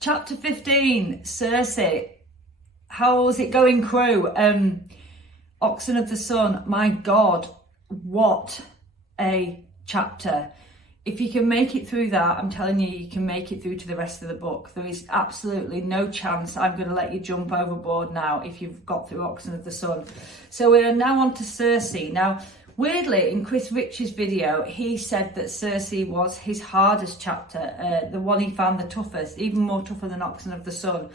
Chapter 15, Circe. How's it going, crew? Oxen of the Sun. My God, what a chapter. If you can make it through that, I'm telling you, you can make it through to the rest of the book. There is absolutely no chance I'm going to let you jump overboard now if you've got through Oxen of the Sun. So we're now on to Circe. Now, weirdly, in Chris Rich's video, he said that Circe was his hardest chapter, the one he found the toughest, even more tougher than Oxen of the Sun.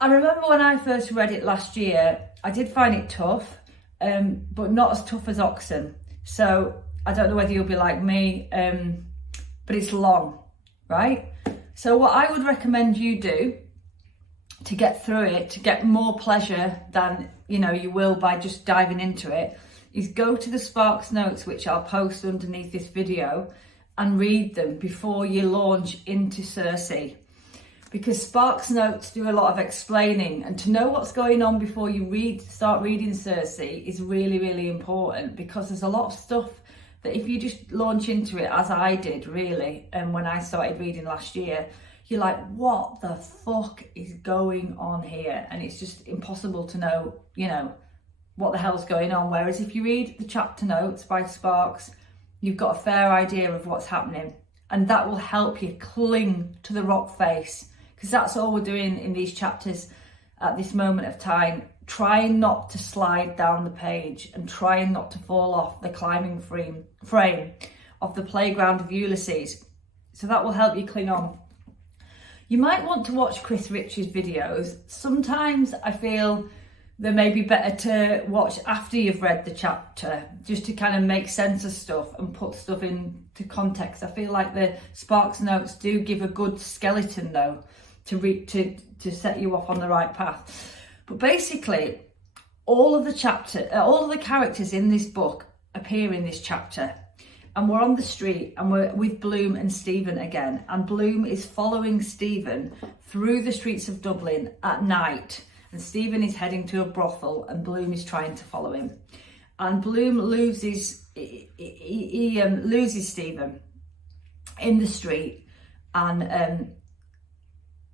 I remember when I first read it last year, I did find it tough, but not as tough as Oxen. So I don't know whether you'll be like me, but it's long, right? So what I would recommend you do to get through it, to get more pleasure than you will by just diving into it, is go to the Sparks notes, which I'll post underneath this video, and read them before you launch into Circe. Because Sparks notes do a lot of explaining, and to know what's going on before you start reading Circe is really, really important, because there's a lot of stuff that if you just launch into it, as I did really, and when I started reading last year, you're like, what the fuck is going on here? And it's just impossible to know, what the hell's going on. Whereas if you read the chapter notes by Sparks, you've got a fair idea of what's happening, and that will help you cling to the rock face, because that's all we're doing in these chapters at this moment of time. Trying not to slide down the page and trying not to fall off the climbing frame of the playground of Ulysses. So that will help you cling on. You might want to watch Chris Rich's videos. Sometimes I feel they may be better to watch after you've read the chapter, just to kind of make sense of stuff and put stuff into context. I feel like the Sparks notes do give a good skeleton though, to set you off on the right path. But basically, all of the characters in this book appear in this chapter. And we're on the street and we're with Bloom and Stephen again. And Bloom is following Stephen through the streets of Dublin at night. And Stephen is heading to a brothel and Bloom is trying to follow him. And Bloom loses Stephen in the street. And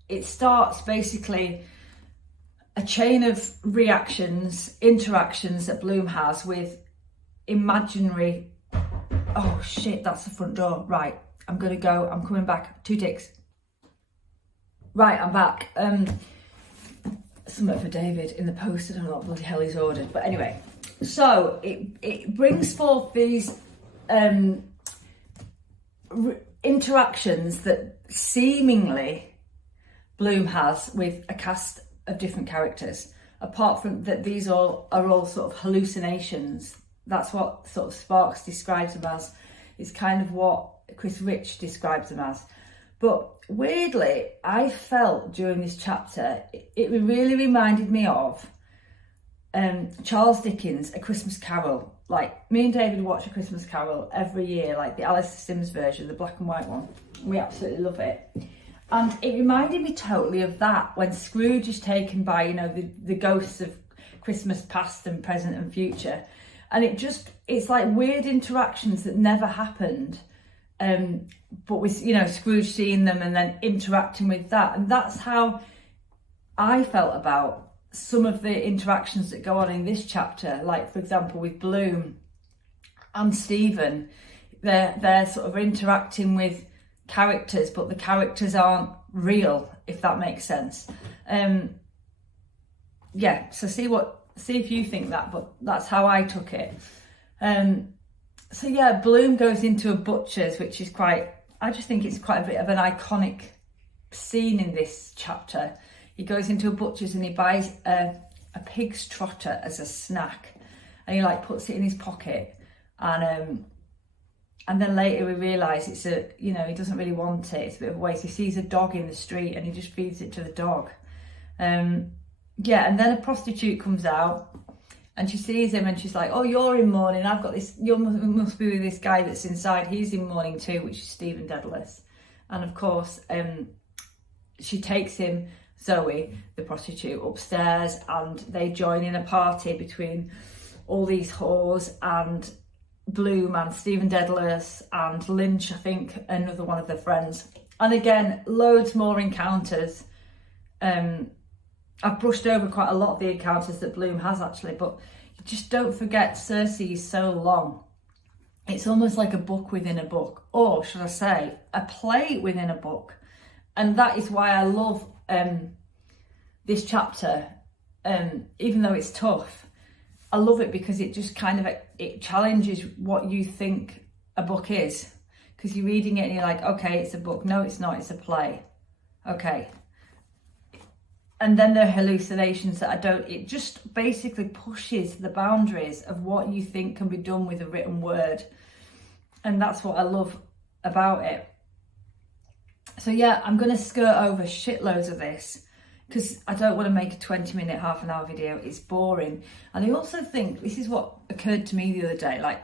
it starts basically a chain of interactions that Bloom has with imaginary... Oh shit, that's the front door. Right, I'm gonna go, I'm coming back. 2 ticks. Right, I'm back. Something for David in the post. I don't know what bloody hell he's ordered. But anyway, so it brings forth these interactions that seemingly Bloom has with a cast of different characters, apart from that these are all sort of hallucinations. That's what sort of Sparks describes them as. It's kind of what Chris Rich describes them as. But weirdly, I felt during this chapter, it really reminded me of Charles Dickens' A Christmas Carol. Like, me and David watch A Christmas Carol every year, like the Alistair Sims version, the black and white one. We absolutely love it. And it reminded me totally of that, when Scrooge is taken by, the ghosts of Christmas past and present and future. And it's like weird interactions that never happened. But with, Scrooge seeing them and then interacting with that. And that's how I felt about some of the interactions that go on in this chapter. Like, for example, with Bloom and Stephen, they're sort of interacting with characters, but the characters aren't real, if that makes sense. So see if you think that, but that's how I took it. So yeah, Bloom goes into a butcher's, which is I just think it's quite a bit of an iconic scene in this chapter. He goes into a butcher's and he buys a pig's trotter as a snack, and he puts it in his pocket, and then later we realise he doesn't really want it. It's a bit of a waste. He sees a dog in the street and he just feeds it to the dog. And then a prostitute comes out and she sees him and she's like, oh, you're in mourning. I've got this, you must be with this guy that's inside. He's in mourning too, which is Stephen Dedalus. And of course, she takes him, Zoe, the prostitute, upstairs, and they join in a party between all these whores and Bloom and Stephen Dedalus and Lynch, I think, another one of their friends. And again, loads more encounters. I've brushed over quite a lot of the encounters that Bloom has actually, but just don't forget Circe is so long. It's almost like a book within a book, or should I say, a play within a book. And that is why I love this chapter, even though it's tough. I love it because it just kind of, it challenges what you think a book is. Because you're reading it and you're like, okay, it's a book. No, it's not, it's a play. Okay. And then there are hallucinations that it just basically pushes the boundaries of what you think can be done with a written word. And that's what I love about it. So yeah, I'm going to skirt over shitloads of this because I don't want to make a 20-minute, half an hour video. It's boring. And I also think this is what occurred to me the other day,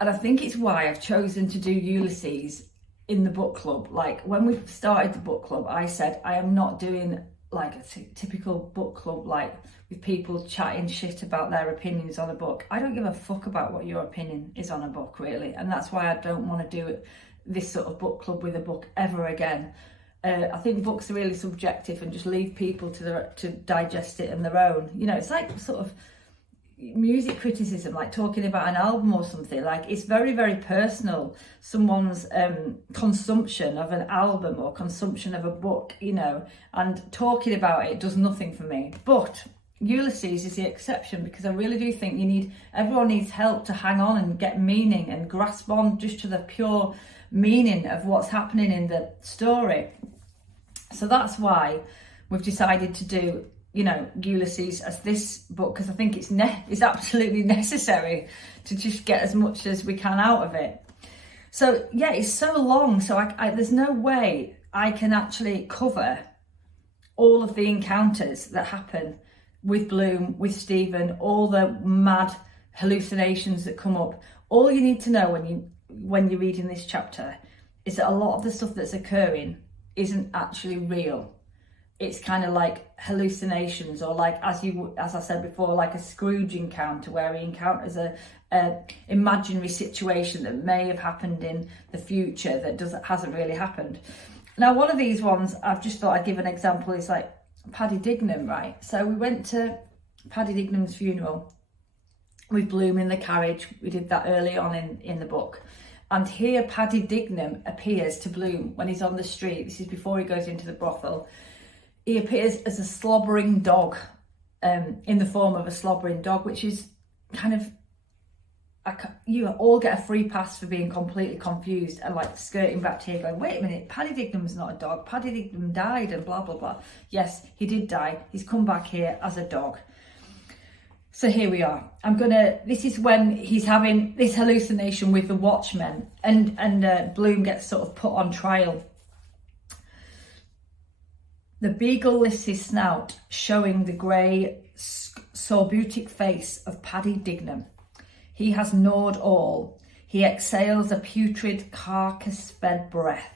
and I think it's why I've chosen to do Ulysses in the book club. Like when we started the book club, I said I am not doing like a typical book club, like with people chatting shit about their opinions on a book. I don't give a fuck about what your opinion is on a book, really. And that's why I don't want to do this sort of book club with a book ever again. I think books are really subjective and just leave people to digest it on their own. You know, it's like sort of music criticism, like talking about an album or something. Like it's very, very personal, someone's consumption of an album or consumption of a book, you know, and talking about it does nothing for me. But Ulysses is the exception, because I really do think everyone needs help to hang on and get meaning and grasp on just to the pure meaning of what's happening in the story. So that's why we've decided to do, you know, Ulysses as this book, because I think it's absolutely necessary to just get as much as we can out of it. So yeah, it's so long, so I there's no way I can actually cover all of the encounters that happen with Bloom, with Stephen, all the mad hallucinations that come up. All you need to know when you're reading this chapter is that a lot of the stuff that's occurring isn't actually real. It's kind of like hallucinations, or like, as I said before, like a Scrooge encounter, where he encounters a imaginary situation that may have happened in the future that hasn't really happened. Now, one of these ones I've just thought I'd give an example is like Paddy Dignam, right? So we went to Paddy Dignam's funeral with Bloom in the carriage. We did that early on in the book. And here Paddy Dignam appears to Bloom when he's on the street. This is before he goes into the brothel. He appears as a slobbering dog, in the form of a slobbering dog, which is kind of, you all get a free pass for being completely confused and like skirting back to here going, wait a minute, Paddy Dignam's not a dog. Paddy Dignam died and blah, blah, blah. Yes, he did die. He's come back here as a dog. So here we are. This is when he's having this hallucination with the Watchmen, and Bloom gets sort of put on trial. The beagle lifts his snout, showing the grey, scorbutic face of Paddy Dignam. He has gnawed all. He exhales a putrid, carcass-fed breath.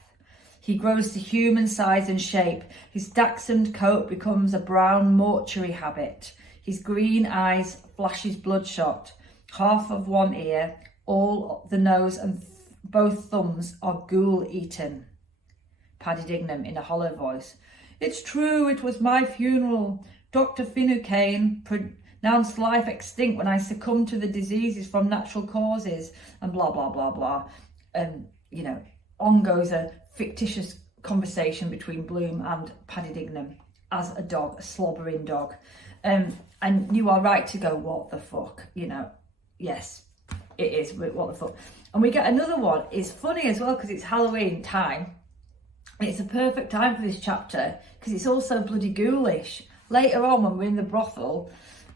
He grows to human size and shape. His dachshund coat becomes a brown mortuary habit. His green eyes flashes bloodshot. Half of one ear, all the nose and both thumbs are ghoul-eaten. Paddy Dignam in a hollow voice. It's true, it was my funeral. Dr. Finucane pronounced life extinct when I succumbed to the diseases from natural causes, and blah, blah, blah, blah. And, you know, on goes a fictitious conversation between Bloom and Paddy Dignam as a dog, a slobbering dog. And you are right to go, what the fuck, you know? Yes, it is, what the fuck. And we get another one. It's funny as well because it's Halloween time. It's a perfect time for this chapter because it's also bloody ghoulish. Later on, when we're in the brothel,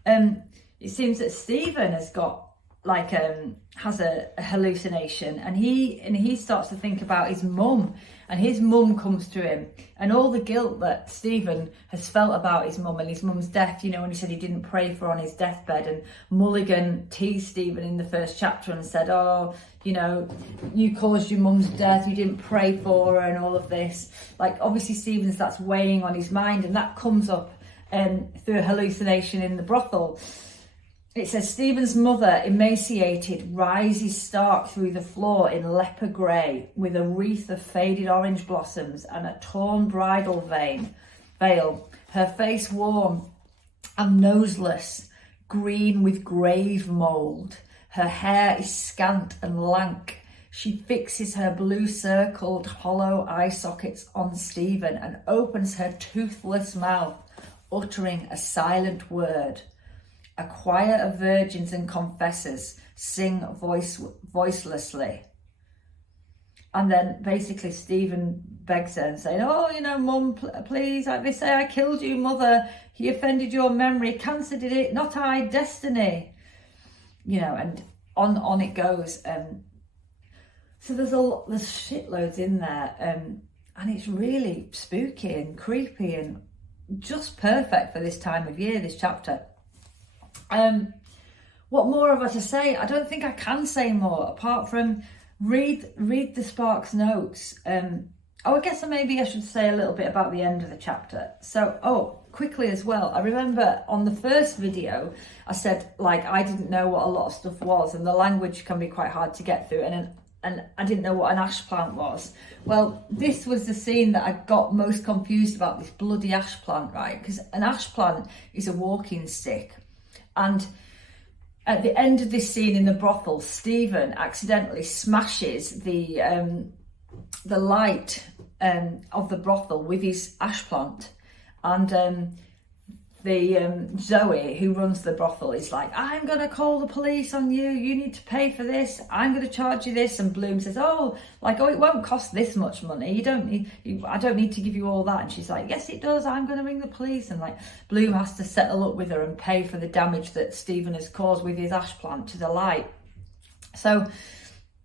it seems that Stephen has got like has a hallucination, and he starts to think about his mum, and his mum comes to him, and all the guilt that Stephen has felt about his mum and his mum's death, you know, when he said he didn't pray for her on his deathbed, and Mulligan teased Stephen in the first chapter and said, oh, you know, you caused your mum's death, you didn't pray for her, and all of this. Like, obviously Stephen's, that's weighing on his mind, and that comes up through a hallucination in the brothel. It says, Stephen's mother, emaciated, rises stark through the floor in leper grey, with a wreath of faded orange blossoms and a torn bridal veil, her face warm and noseless, green with grave mould. Her hair is scant and lank. She fixes her blue-circled hollow eye sockets on Stephen and opens her toothless mouth, uttering a silent word. A choir of virgins and confessors sing voicelessly. And then basically Stephen begs her and saying, oh, you know, Mum, please, like they say, I killed you, Mother. He offended your memory. Cancer did it, not I, destiny. You know, and on it goes. So there's shitloads in there. And it's really spooky and creepy and just perfect for this time of year, this chapter. What more have I to say? I don't think I can say more apart from read the Sparks notes. I guess maybe I should say a little bit about the end of the chapter. So, quickly as well, I remember on the first video, I said, like, I didn't know what a lot of stuff was and the language can be quite hard to get through and I didn't know what an ash plant was. Well, this was the scene that I got most confused about, this bloody ash plant, right? Because an ash plant is a walking stick. And at the end of this scene in the brothel, Stephen accidentally smashes the light of the brothel with his ash plant, and Zoe, who runs the brothel, is like, I'm going to call the police on you. You need to pay for this. I'm going to charge you this. And Bloom says, oh, it won't cost this much money. I don't need to give you all that. And she's like, yes, it does. I'm going to ring the police. And like Bloom has to settle up with her and pay for the damage that Stephen has caused with his ash plant to the light. So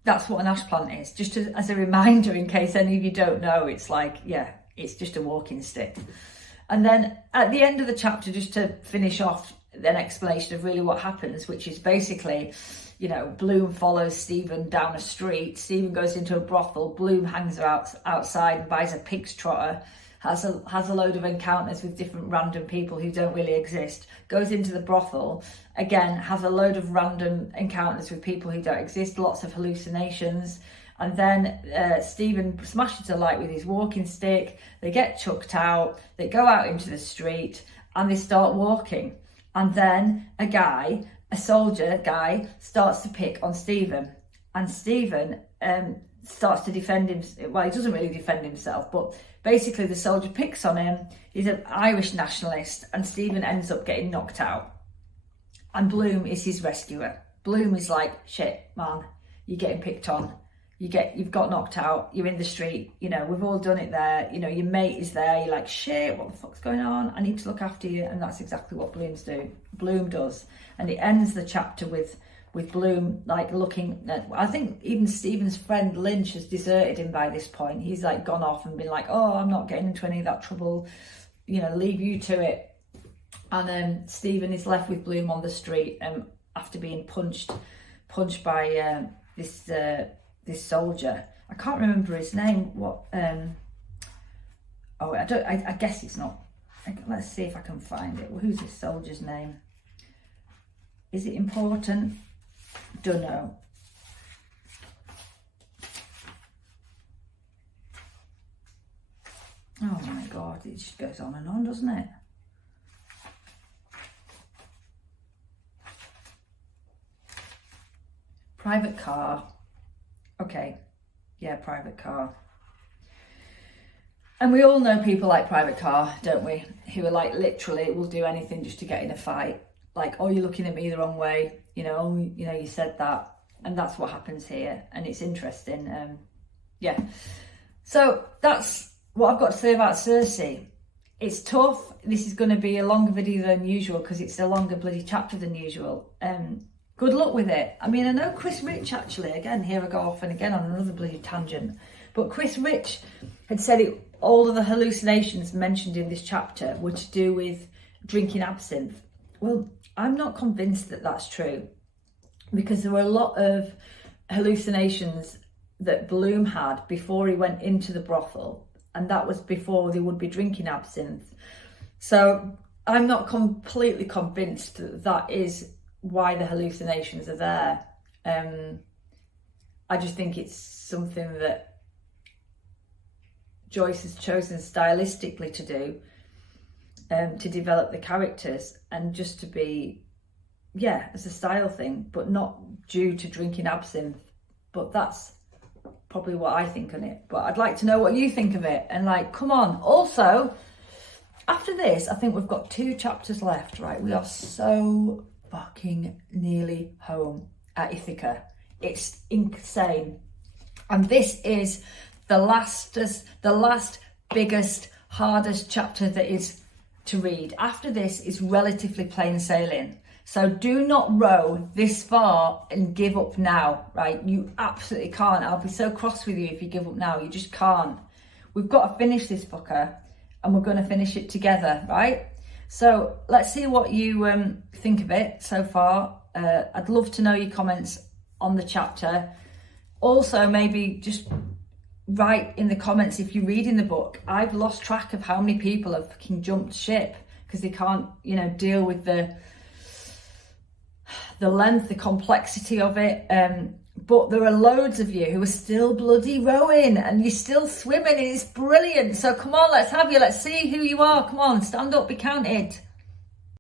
that's what an ash plant is. Just as a reminder, in case any of you don't know, it's like, yeah, it's just a walking stick. And then at the end of the chapter, just to finish off an explanation of really what happens, which is basically, you know, Bloom follows Stephen down a street. Stephen goes into a brothel. Bloom hangs her outside and buys a pig's trotter, has a load of encounters with different random people who don't really exist, goes into the brothel, again, has a load of random encounters with people who don't exist, lots of hallucinations. And then Stephen smashes a light with his walking stick. They get chucked out. They go out into the street and they start walking. And then a soldier guy, starts to pick on Stephen. And Stephen starts to defend himself. Well, he doesn't really defend himself, but basically the soldier picks on him. He's an Irish nationalist, and Stephen ends up getting knocked out. And Bloom is his rescuer. Bloom is like, shit, man, you're getting picked on. You've got knocked out, you're in the street, you know, we've all done it there, you know, your mate is there, you're like, shit, what the fuck's going on? I need to look after you. And that's exactly what Bloom does. And it ends the chapter with Bloom, like, looking at, I think even Stephen's friend Lynch has deserted him by this point. He's like gone off and been like, oh, I'm not getting into any of that trouble, you know, leave you to it. And then Stephen is left with Bloom on the street after being punched by this soldier. I can't remember his name. I guess it's not. Let's see if I can find it. Who's this soldier's name? Is it important? Don't know. Oh my God, it just goes on and on, doesn't it? Private car. Okay, yeah, private car. And we all know people like Private Car, don't we? Who are like, literally will do anything just to get in a fight. Like, oh, you're looking at me the wrong way. You know, you said that. And that's what happens here. And it's interesting. Yeah. So that's what I've got to say about Circe. It's tough. This is going to be a longer video than usual because it's a longer bloody chapter than usual. Good luck with it. I mean, I know Chris Rich, actually, again, here I go off and again on another bloody tangent, but Chris Rich had said all of the hallucinations mentioned in this chapter were to do with drinking absinthe. Well, I'm not convinced that that's true, because there were a lot of hallucinations that Bloom had before he went into the brothel, and that was before they would be drinking absinthe. So I'm not completely convinced that that is why the hallucinations are there. I just think it's something that Joyce has chosen stylistically to do, to develop the characters, and just to be, yeah, as a style thing, but not due to drinking absinthe. But that's probably what I think on it. But I'd like to know what you think of it. And like, come on. Also, after this, I think we've got 2 chapters left, right? We are so fucking nearly home at Ithaca. It's insane. And this is the last biggest, hardest chapter that is to read. After this is relatively plain sailing. So do not row this far and give up now, right? You absolutely can't. I'll be so cross with you if you give up now. You just can't. We've got to finish this fucker, and we're going to finish it together, right? So let's see what you think of it so far. I'd love to know your comments on the chapter. Also, maybe just write in the comments if you're reading the book. I've lost track of how many people have fucking jumped ship because they can't, you know, deal with the length, the complexity of it. But there are loads of you who are still bloody rowing and you're still swimming. It's brilliant. So come on, let's have you. Let's see who you are. Come on, stand up, be counted.